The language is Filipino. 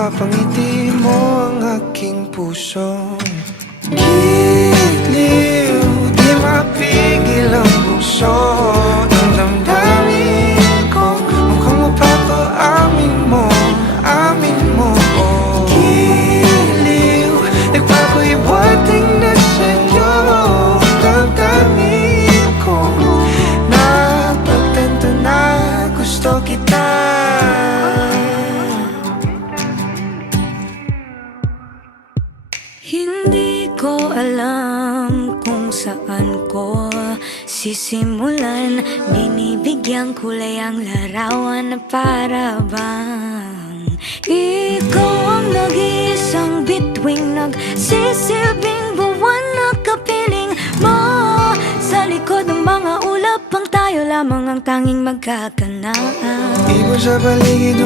napapangiti mo ang aking puso. Giliw, di mapigil ang puso ng damdamin ko. Mukhang mapapaamin mo, amin mo. Giliw, nagpapahiwating na sa'yo ang damdamin ko. Napagtanto na gusto kita. Hindi ko alam kung saan ko sisimulan. Binibigyan kulay ang larawan na para bang ikaw ang nag-iisang bituing, nagsisilbing buwan na kapiling mo. Sa likod ng mga ulap ang tayo lamang ang tanging magkakanaan. Ibon sa paligid